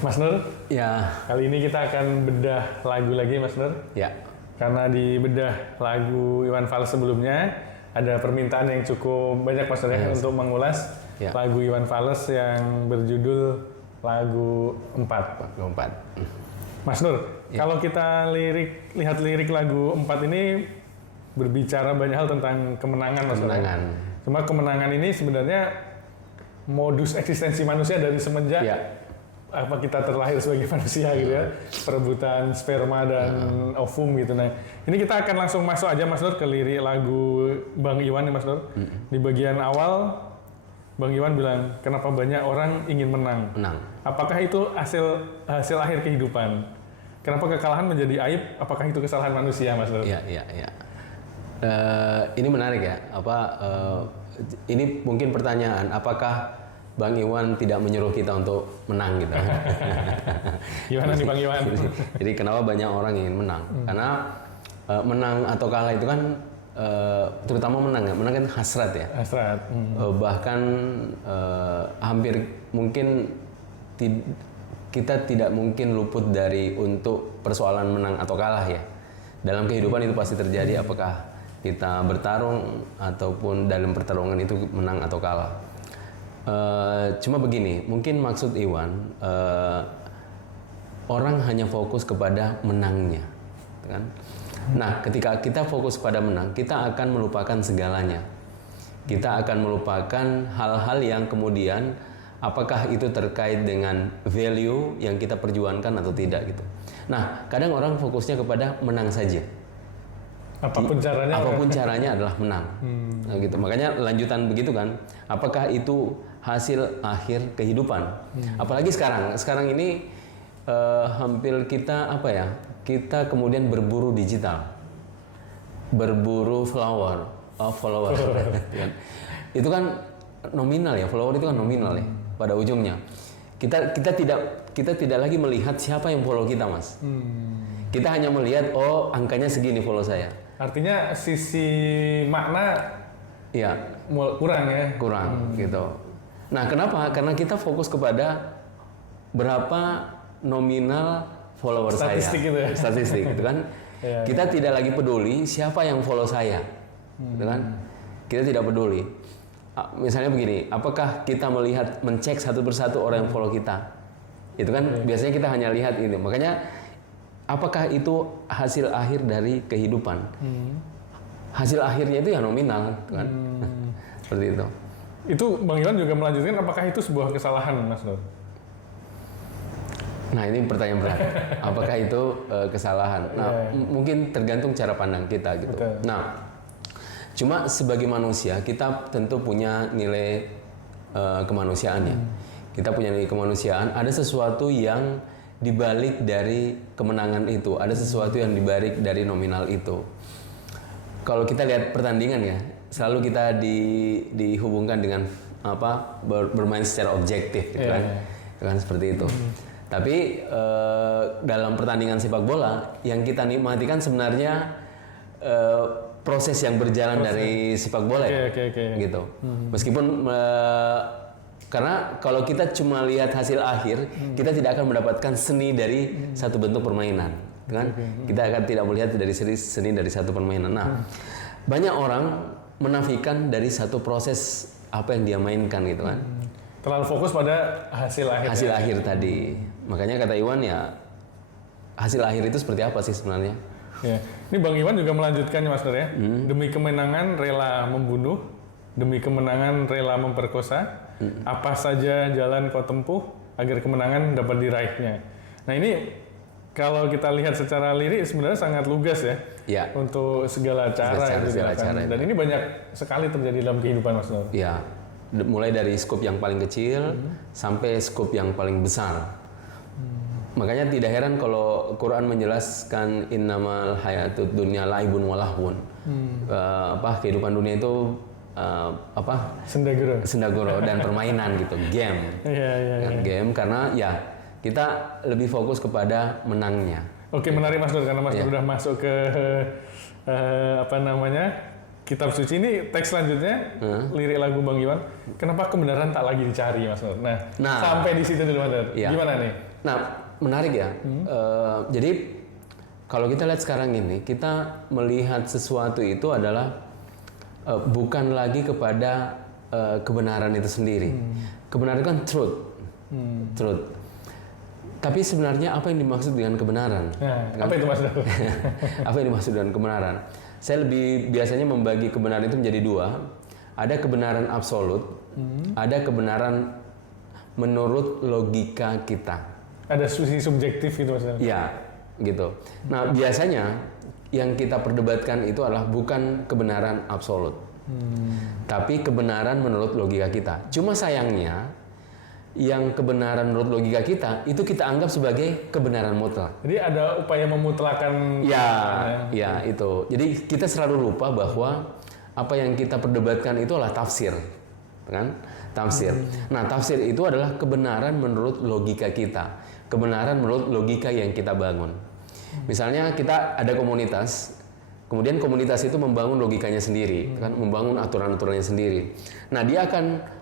Mas Nur, Ya, kali ini kita akan bedah lagu lagi, Mas Nur. ya, Karena di bedah lagu Iwan Fals sebelumnya, ada permintaan yang cukup banyak, Mas Nur, Yes. untuk mengulas Ya. lagu Iwan Fals yang berjudul Lagu 4. 4. Mas Nur, Ya. kalau kita lihat lirik lagu 4 ini berbicara banyak hal tentang kemenangan, Mas Nur. Kemenangan. Cuma kemenangan ini sebenarnya modus eksistensi manusia dari semenjak Ya. apa kita terlahir sebagai manusia gitu ya, perebutan sperma dan ovum gitu. Nah, ini kita akan langsung masuk aja, Mas Nur, ke lirik lagu Bang Iwan nih, Mas Nur. Di bagian awal Bang Iwan bilang, kenapa banyak orang ingin menang? Menang. Apakah itu hasil akhir kehidupan? Kenapa kekalahan menjadi aib? Apakah itu kesalahan manusia, Mas Nur? Ya, ya, ya. Ini menarik ya. Ini mungkin pertanyaan, apakah Bang Iwan tidak menyuruh kita untuk menang gitu? Gimana nih Bang Iwan? Jadi kenapa banyak orang ingin menang? Karena menang atau kalah itu kan terutama menang ya. Menang kan hasrat ya. Hasrat. Bahkan hampir mungkin kita tidak mungkin luput dari untuk persoalan menang atau kalah ya. Dalam kehidupan itu pasti terjadi, apakah kita bertarung ataupun dalam pertarungan itu menang atau kalah. Cuma begini, mungkin maksud Iwan, orang hanya fokus kepada menangnya, kan? Nah, ketika kita fokus pada menang, kita akan melupakan segalanya. Kita akan melupakan hal-hal yang kemudian apakah itu terkait dengan value yang kita perjuangkan atau tidak gitu. Nah, kadang orang fokusnya kepada menang saja. Apapun caranya adalah menang. Nah, gitu. Makanya lanjutan begitu kan. Apakah itu hasil akhir kehidupan? Apalagi sekarang ini hampir kita kita kemudian berburu digital, berburu follower. Kan? Itu kan nominal ya, follower itu kan nominal ya pada ujungnya. Kita tidak lagi melihat siapa yang follow kita, Mas. Kita hanya melihat, oh angkanya segini follow saya. Artinya sisi makna ya kurang ya? Kurang gitu. Nah, kenapa? Karena kita fokus kepada berapa nominal follower Statistik saya. Gitu ya? Statistik gitu kan. Ya, kita tidak lagi peduli siapa yang follow saya. Gitu kan? Kita tidak peduli. Misalnya begini, apakah kita mencek satu persatu orang yang follow kita? Itu kan biasanya kita hanya lihat ini. Makanya apakah itu hasil akhir dari kehidupan? Hasil akhirnya itu ya nominal, kan? Seperti itu. Itu Bang Iwan juga melanjutkan, apakah itu sebuah kesalahan, Mas Nur? Nah, ini pertanyaan berat. Apakah itu kesalahan? Nah, mungkin tergantung cara pandang kita gitu. Betul. Nah, cuma sebagai manusia kita tentu punya nilai kemanusiaan ya. Kita punya nilai kemanusiaan. Ada sesuatu yang dibalik dari kemenangan itu, ada sesuatu yang dibalik dari nominal itu. Kalau kita lihat pertandingan ya, selalu kita dihubungkan dengan bermain secara objektif gitu kan seperti itu. Tapi dalam pertandingan sepak bola yang kita nikmati kan sebenarnya proses yang berjalan dari sepak bola ya, gitu. Meskipun karena kalau kita cuma lihat hasil akhir, kita tidak akan mendapatkan seni dari satu bentuk permainan, kan? Kita akan tidak melihat dari seni dari satu permainan. Nah, banyak orang menafikan dari satu proses apa yang dia mainkan, gitu kan? Terlalu fokus pada hasil akhir. Hasil akhir tadi. Makanya kata Iwan ya, hasil akhir itu seperti apa sih sebenarnya? Ya. Ini Bang Iwan juga melanjutkannya, Mas Nur ya. Demi kemenangan rela membunuh, demi kemenangan rela memperkosa. Apa saja jalan kau tempuh agar kemenangan dapat diraihnya. Nah, ini kalau kita lihat secara lirik sebenarnya sangat lugas ya, untuk segala cara itu dilakukan. Dan ini banyak sekali terjadi dalam kehidupan, Mas Nur. Ya, mulai dari skop yang paling kecil sampai skop yang paling besar. Makanya tidak heran kalau Quran menjelaskan innamal hayatud dunya laibun walahun. Kehidupan dunia itu sendaguro dan permainan gitu, game. Game karena ya kita lebih fokus kepada menangnya. Oke, menarik Mas Nur, karena Mas Nur udah masuk ke kitab suci ini teks selanjutnya lirik lagu Bang Iwan, kenapa kebenaran tak lagi dicari Mas Nur? Nah, sampai di situ dulu Mas Nur. Iya. Gimana nih? Nah, menarik ya. Jadi kalau kita lihat sekarang ini, kita melihat sesuatu itu adalah bukan lagi kepada kebenaran itu sendiri. Kebenaran kan truth. Tapi sebenarnya apa yang dimaksud dengan kebenaran? Nah, apa itu Mas Nur? Apa yang dimaksud dengan kebenaran? Saya lebih biasanya membagi kebenaran itu menjadi dua. Ada kebenaran absolut, ada kebenaran menurut logika kita. Ada sisi subjektif gitu Mas Nur? Ya, gitu. Nah, biasanya yang kita perdebatkan itu adalah bukan kebenaran absolut, tapi kebenaran menurut logika kita. Cuma sayangnya, yang kebenaran menurut logika kita itu kita anggap sebagai kebenaran mutlak. Jadi ada upaya memutlakan. Ya itu. Jadi kita selalu lupa bahwa apa yang kita perdebatkan itu adalah tafsir, kan? Tafsir. Nah, tafsir itu adalah kebenaran menurut logika kita, kebenaran menurut logika yang kita bangun. Misalnya kita ada komunitas, kemudian komunitas itu membangun logikanya sendiri, kan? Membangun aturan-aturannya sendiri. Nah, dia akan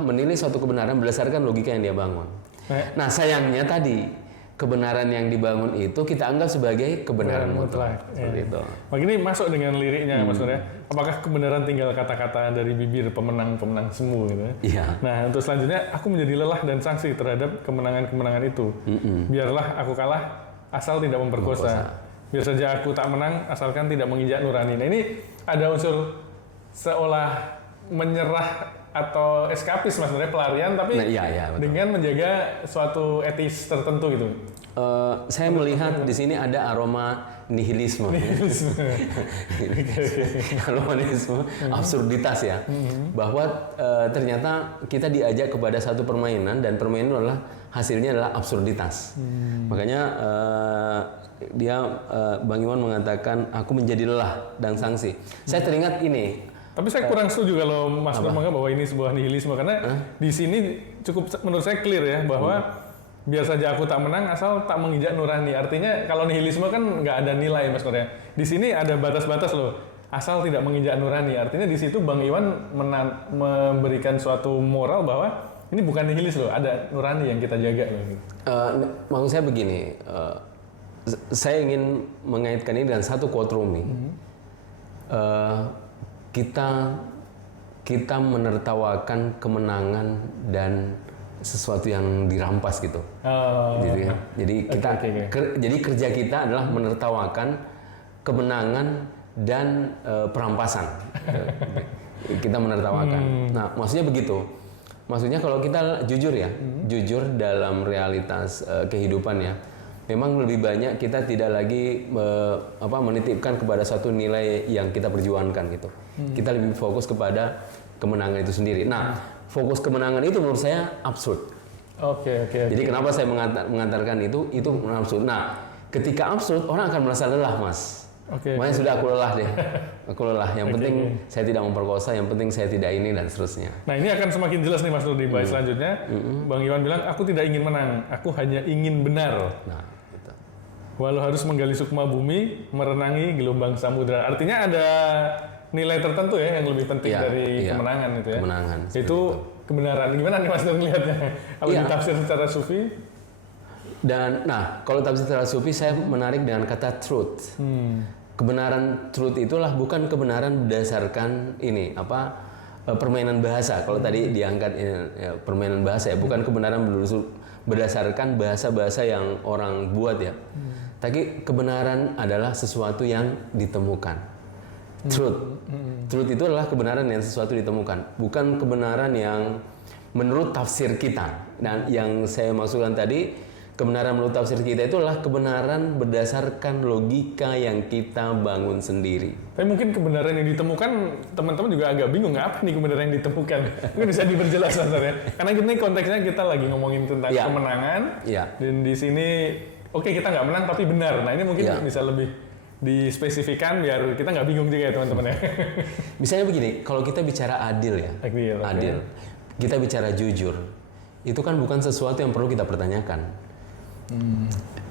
menilai suatu kebenaran berdasarkan logika yang dia bangun. Nah, sayangnya tadi kebenaran yang dibangun itu kita anggap sebagai kebenaran mutlak. Seperti itu. Nah, ini masuk dengan liriknya Mas Nur ya. Apakah kebenaran tinggal kata-kata dari bibir pemenang-pemenang semu gitu ya? Iya. Nah, untuk selanjutnya aku menjadi lelah dan sanksi terhadap kemenangan-kemenangan itu. Biarlah aku kalah asal tidak memperkosa. Biar saja aku tak menang asalkan tidak menginjak nurani. Nah, ini ada unsur seolah menyerah atau eskapis Mas Nur, pelarian tapi dengan menjaga suatu etis tertentu gitu. Saya melihat di sini ada aroma nihilisme. Aroma nihilisme, absurditas ya. Bahwa ternyata kita diajak kepada satu permainan dan permainan adalah hasilnya adalah absurditas. Makanya Bang Iwan mengatakan aku menjadi lelah dan sanksi. Saya teringat ini. Tapi saya kurang setuju kalau Mas Nur menganggap bahwa ini sebuah nihilisme karena di sini cukup menurut saya clear ya bahwa biar saja aku tak menang asal tak menginjak nurani. Artinya kalau nihilisme kan nggak ada nilai Mas Nur ya. Di sini ada batas-batas loh. Asal tidak menginjak nurani. Artinya di situ Bang Iwan memberikan suatu moral bahwa ini bukan nihilis loh, ada nurani yang kita jaga loh. Maksud saya begini, saya ingin mengaitkan ini dengan satu quote Rumi. Kita menertawakan kemenangan dan sesuatu yang dirampas gitu. Jadi kita jadi kerja kita adalah menertawakan kemenangan dan perampasan. Kita menertawakan. Nah, maksudnya begitu. Maksudnya kalau kita jujur ya, jujur dalam realitas kehidupan ya. Memang lebih banyak kita tidak lagi menitipkan kepada satu nilai yang kita perjuangkan gitu. Kita lebih fokus kepada kemenangan itu sendiri. Nah, fokus kemenangan itu menurut saya absurd. Oke. Jadi kenapa saya mengantarkan itu absurd. Nah, ketika absurd orang akan merasa lelah, Mas. Makanya sudah aku lelah deh. Aku lelah. Yang penting saya tidak memperkosa, yang penting saya tidak ini dan seterusnya. Nah, ini akan semakin jelas nih Mas Nur di bait selanjutnya. Bang Iwan bilang, aku tidak ingin menang, aku hanya ingin benar. Nah, walau harus menggali sukma bumi, merenangi gelombang samudra. Artinya ada nilai tertentu ya yang lebih penting dari kemenangan itu ya. Kemenangan. Itu kebenaran. Gimana nih Mas Nur melihatnya? Apa ditafsir secara sufi? Dan nah, kalau tafsir secara sufi saya menarik dengan kata truth. Kebenaran truth itulah bukan kebenaran berdasarkan permainan bahasa. Kalau tadi diangkat permainan bahasa ya, bukan kebenaran berdasarkan bahasa-bahasa yang orang buat ya. Tapi kebenaran adalah sesuatu yang ditemukan. Truth. Truth itu adalah kebenaran yang sesuatu ditemukan, bukan kebenaran yang menurut tafsir kita. Dan yang saya maksudkan tadi, kebenaran menurut tafsir kita itu adalah kebenaran berdasarkan logika yang kita bangun sendiri. Tapi mungkin kebenaran yang ditemukan, teman-teman juga agak bingung, apa nih kebenaran yang ditemukan? Mungkin bisa diperjelas sebenarnya. Karena ini konteksnya kita lagi ngomongin tentang kemenangan, dan di sini kita nggak menang tapi benar. Nah ini mungkin bisa lebih dispesifikan biar kita nggak bingung juga ya teman-teman ya. Misalnya begini, kalau kita bicara adil ya, adil, kita bicara jujur, itu kan bukan sesuatu yang perlu kita pertanyakan.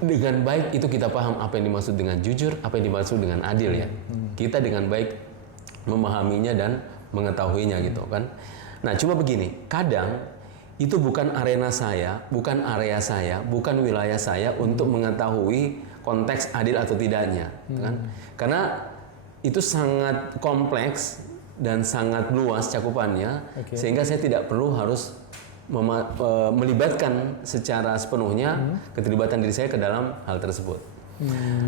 Dengan baik itu kita paham apa yang dimaksud dengan jujur, apa yang dimaksud dengan adil ya. Kita dengan baik memahaminya dan mengetahuinya gitu kan. Nah, cuma begini, kadang itu bukan arena saya, bukan area saya, bukan wilayah saya untuk mengetahui konteks adil atau tidaknya, kan? Karena itu sangat kompleks dan sangat luas cakupannya, sehingga saya tidak perlu harus melibatkan secara sepenuhnya keterlibatan diri saya ke dalam hal tersebut.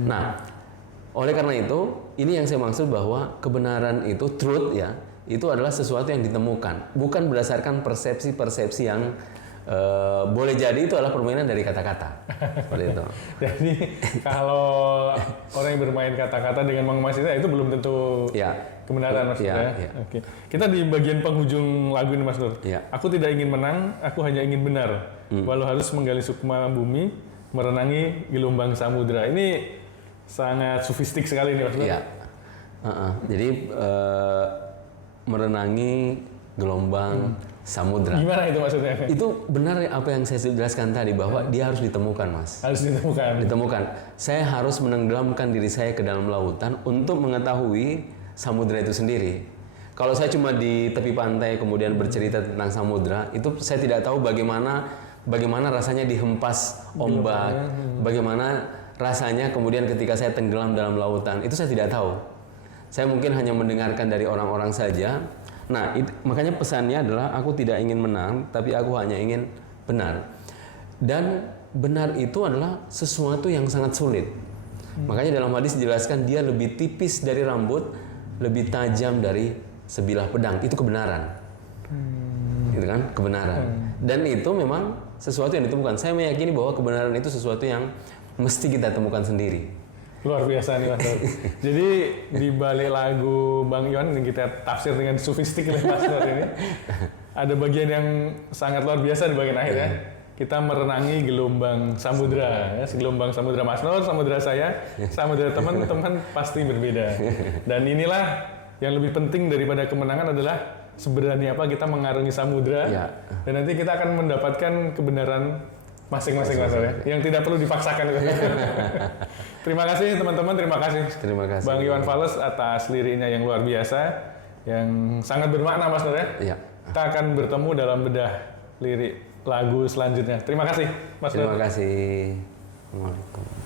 Nah, oleh karena itu, ini yang saya maksud bahwa kebenaran itu, truth ya, itu adalah sesuatu yang ditemukan, bukan berdasarkan persepsi-persepsi yang boleh jadi itu adalah permainan dari kata-kata. Seperti itu. Jadi kalau orang yang bermain kata-kata dengan mengemasnya itu belum tentu kebenaran maksudnya. Oke. Kita di bagian penghujung lagu ini Mas Nur. Aku tidak ingin menang, aku hanya ingin benar. Walau harus menggali sukma bumi, merenangi gelombang samudra. Ini sangat sofistik sekali nih Mas Nur. Jadi merenangi gelombang samudra. Gimana itu maksudnya? Itu benar apa yang saya jelaskan tadi, bahwa dia harus ditemukan, Mas. Harus ditemukan. Ditemukan. Saya harus menenggelamkan diri saya ke dalam lautan untuk mengetahui samudra itu sendiri. Kalau saya cuma di tepi pantai kemudian bercerita tentang samudra, itu saya tidak tahu bagaimana rasanya dihempas ombak, bagaimana rasanya kemudian ketika saya tenggelam dalam lautan, itu saya tidak tahu. Saya mungkin hanya mendengarkan dari orang-orang saja. Nah, makanya pesannya adalah aku tidak ingin menang, tapi aku hanya ingin benar. Dan benar itu adalah sesuatu yang sangat sulit. Makanya dalam hadis dijelaskan dia lebih tipis dari rambut, lebih tajam dari sebilah pedang. Itu kebenaran. Gitu kan? Kebenaran. Dan itu memang sesuatu yang ditemukan. Saya meyakini bahwa kebenaran itu sesuatu yang mesti kita temukan sendiri. Luar biasa nih Mas. Jadi di balik lagu Bang Iwan yang kita tafsir dengan sofistik oleh Mas Nur ini, ada bagian yang sangat luar biasa di bagian akhir ya. Kita merenangi gelombang samudra, ya, gelombang samudra Mas Nur, samudra saya, samudra teman-teman pasti berbeda. Dan inilah yang lebih penting daripada kemenangan adalah seberani apa kita mengarungi samudra, dan nanti kita akan mendapatkan kebenaran masing-masing Mas ya, yang tidak perlu dipaksakan. Terima kasih teman-teman, terima kasih Bang Iwan Fales atas liriknya yang luar biasa, yang sangat bermakna Mas Nur ya. Kita akan bertemu dalam bedah lirik lagu selanjutnya. Terima kasih Mas Nur. Terima kasih. Assalamualaikum.